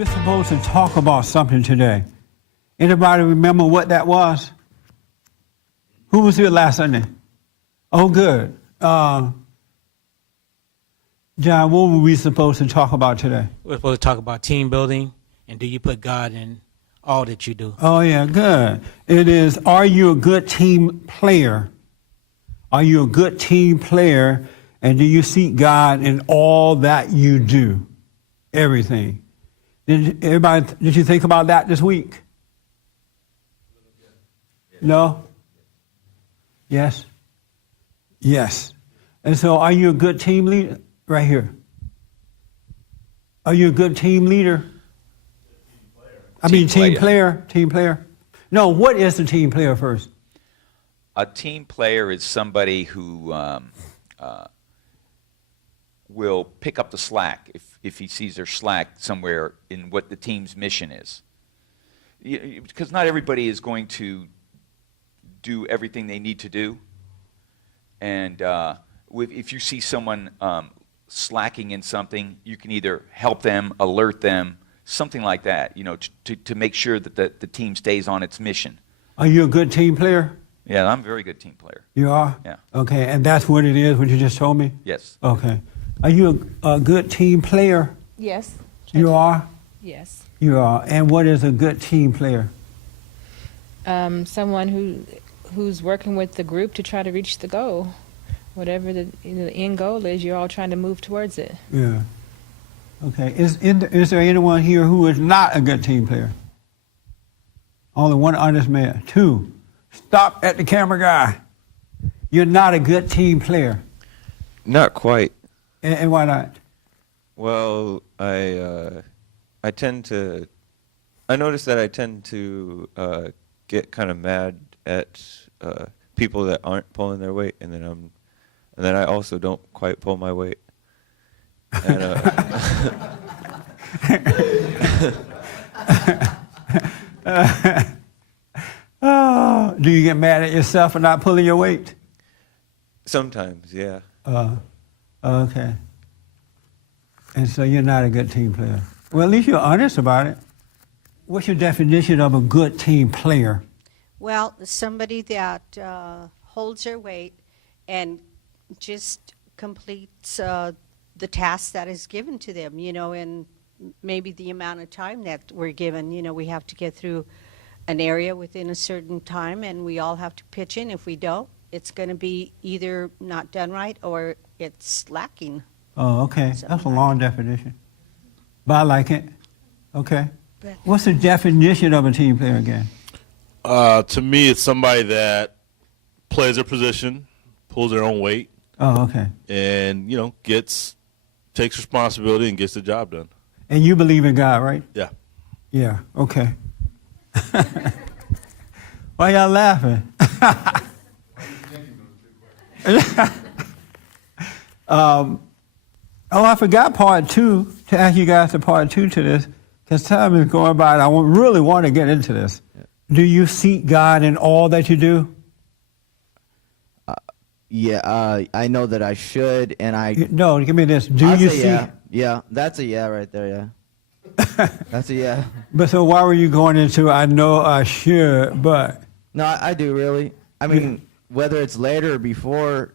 We're supposed to talk about something today. Anybody remember what that was? Who was here last Sunday? Oh, good. John, what were we supposed to talk about today? We're supposed to talk about team building, and do you put God in all that you do? Oh, yeah, good. It is, are you a good team player? Are you a good team player, and do you seek God in all that you do? Everything. Did you think about that this week? No? Yes? Yes. And so are you a good team leader? Right here. Are you a good team leader? Team player. Team player. No, what is a team player first? A team player is somebody who will pick up the slack if he sees there's slack somewhere in what the team's mission is. Because not everybody is going to do everything they need to do. And if you see someone slacking in something, you can either help them, alert them, something like that, to make sure that the team stays on its mission. Are you a good team player? Yeah, I'm a very good team player. You are? Yeah. Okay, and that's what it is, what you just told me? Yes. Okay. Are you a good team player? Yes. You are? Yes. You are. And what is a good team player? Someone who's working with the group to try to reach the goal. Whatever the end goal is, you're all trying to move towards it. Yeah. Okay. Is there anyone here who is not a good team player? Only one honest man. Two. Stop at the camera guy. You're not a good team player. Not quite. And why not? Well, I notice that I tend to get kind of mad at people that aren't pulling their weight, and then I also don't quite pull my weight. And, do you get mad at yourself for not pulling your weight? Sometimes, yeah. Okay. And so you're not a good team player. Well, at least you're honest about it. What's your definition of a good team player? Well, somebody that holds their weight and just completes the task that is given to them, and maybe the amount of time that we're given. We have to get through an area within a certain time, and we all have to pitch in. If we don't, it's going to be either not done right or it's lacking. Oh, okay. That's a long definition. But I like it. Okay. What's the definition of a team player again? To me, it's somebody that plays their position, pulls their own weight. Oh, okay. And, takes responsibility and gets the job done. And you believe in God, right? Yeah. Yeah, okay. Why y'all laughing? I forgot part two, to ask you guys the part two to this, because time is going by and I really want to get into this. Do you seek God in all that you do? Yeah, I know that I should, and I... No, give me this. Do you seek... Yeah. Yeah, that's a yeah right there, yeah. That's a yeah. But so why were you going into, I know I should, but... No, I do, really. I mean, whether it's later or before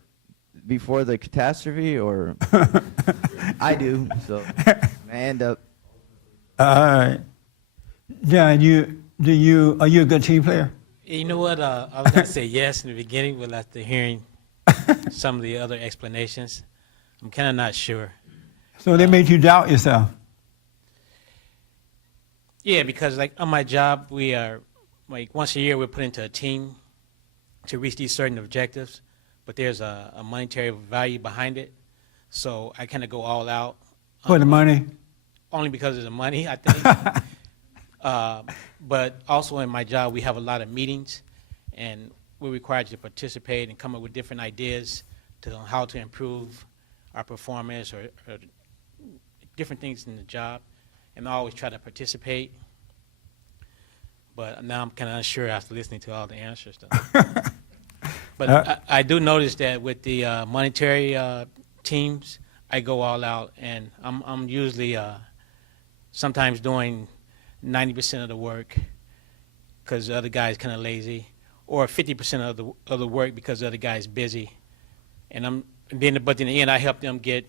the catastrophe, or... I do, so I end up... All right. John, are you a good team player? You know what? I was going to say yes in the beginning, but after hearing some of the other explanations, I'm kind of not sure. So they made you doubt yourself? Yeah, because on my job, we are, once a year we're put into a team to reach these certain objectives, but there's a monetary value behind it. So I kind of go all out. For the money? Only because of the money, I think. But also in my job, we have a lot of meetings, and we're required to participate and come up with different ideas to how to improve our performance or different things in the job. And I always try to participate. But now I'm kind of unsure after listening to all the answers. But I do notice that with the monetary teams, I go all out, and I'm usually sometimes doing 90% of the work because the other guy's kind of lazy, or 50% of the work because the other guy's busy. But in the end, I help them get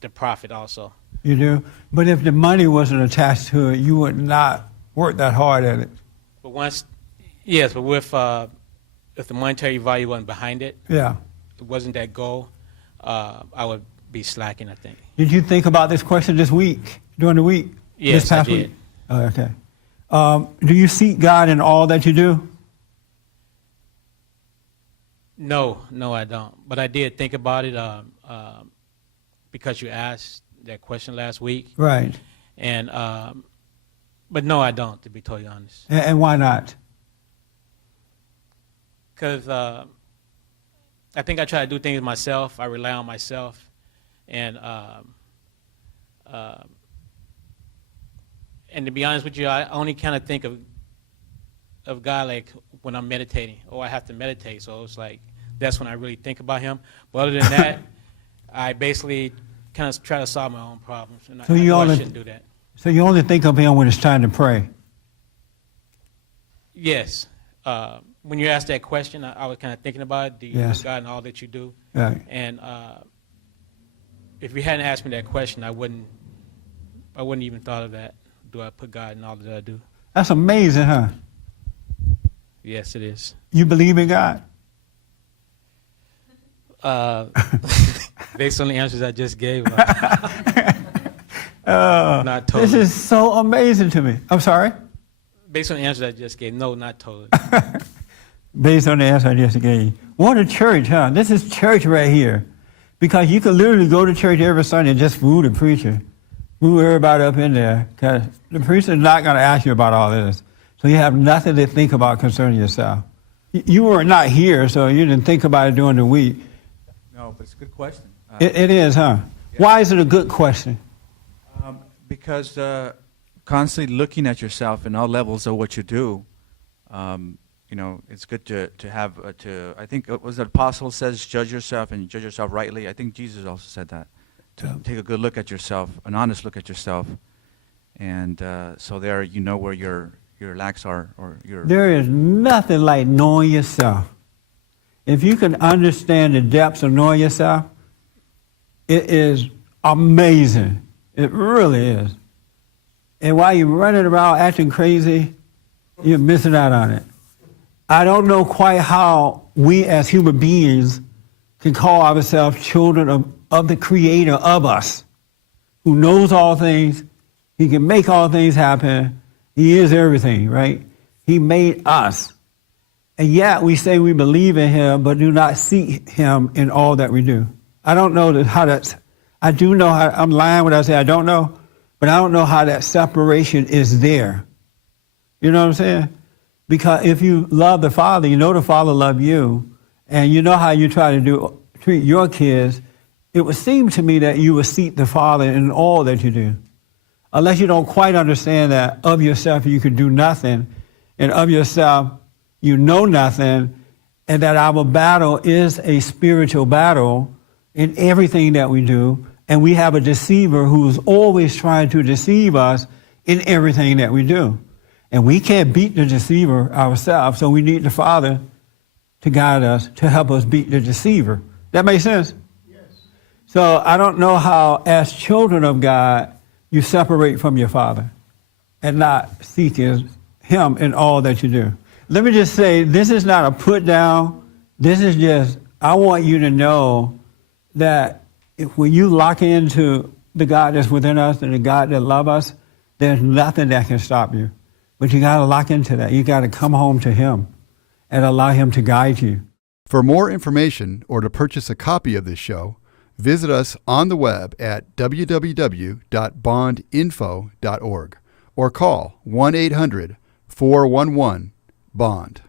the profit also. You do? But if the money wasn't attached to it, you would not work that hard at it. But with if the monetary value wasn't behind it, Yeah. it wasn't that goal, I would be slacking, I think. Did you think about this question this week, during the week? Yes, this past I did. Week? Oh, okay. Do you seek God in all that you do? No, I don't. But I did think about it because you asked that question last week. Right. And but no, I don't, to be totally honest. And why not? Because I think I try to do things myself. I rely on myself, and to be honest with you, I only kind of think of God like when I'm meditating. Oh, I have to meditate, so it's like that's when I really think about Him. But other than that, I basically kind of try to solve my own problems, and So I you know I only- shouldn't do that. So you only think of Him when it's time to pray. Yes. When you asked that question, I was kind of thinking about it. Do you Yes. put God in all that you do? Right. And if you hadn't asked me that question, I wouldn't even thought of that. Do I put God in all that I do? That's amazing, huh? Yes, it is. You believe in God? Based on the answers I just gave, Uh, not totally. This is so amazing to me. I'm sorry? Based on the answers I just gave, no, not totally. Based on the answer I just gave. What a church, huh? This is church right here. Because you could literally go to church every Sunday and just fool the preacher. Fool everybody up in there. Because the preacher is not going to ask you about all this. So you have nothing to think about concerning yourself. You were not here, so you didn't think about it during the week. No, but it's a good question. It is, huh? Yeah. Why is it a good question? Because constantly looking at yourself in all levels of what you do, it's good to have, I think it was the apostle says, judge yourself and judge yourself rightly. I think Jesus also said that. To take a good look at yourself, an honest look at yourself. And so there you know where your lacks are, or your... There is nothing like knowing yourself. If you can understand the depths of knowing yourself, it is amazing. It really is. And while you're running around acting crazy, you're missing out on it. I don't know quite how we as human beings can call ourselves children of the Creator of us, who knows all things. He can make all things happen. He is everything, right? He made us. And yet we say we believe in Him, but do not seek Him in all that we do. I don't know how that's... I do know how, I'm lying when I say I don't know, but I don't know how that separation is there. You know what I'm saying? Because if you love the Father, you know the Father loves you, and you know how you try to treat your kids, it would seem to me that you would seek the Father in all that you do. Unless you don't quite understand that of yourself you can do nothing, and of yourself you know nothing, and that our battle is a spiritual battle in everything that we do, and we have a deceiver who's always trying to deceive us in everything that we do. And we can't beat the deceiver ourselves, so we need the Father to guide us, to help us beat the deceiver. That makes sense? Yes. So I don't know how, as children of God, you separate from your Father and not seek Him in all that you do. Let me just say, this is not a put down. This is just, I want you to know that when you lock into the God that's within us and the God that loves us, there's nothing that can stop you. But you got to lock into that. You got to come home to Him and allow Him to guide you. For more information or to purchase a copy of this show, visit us on the web at www.bondinfo.org or call 1-800-411-BOND.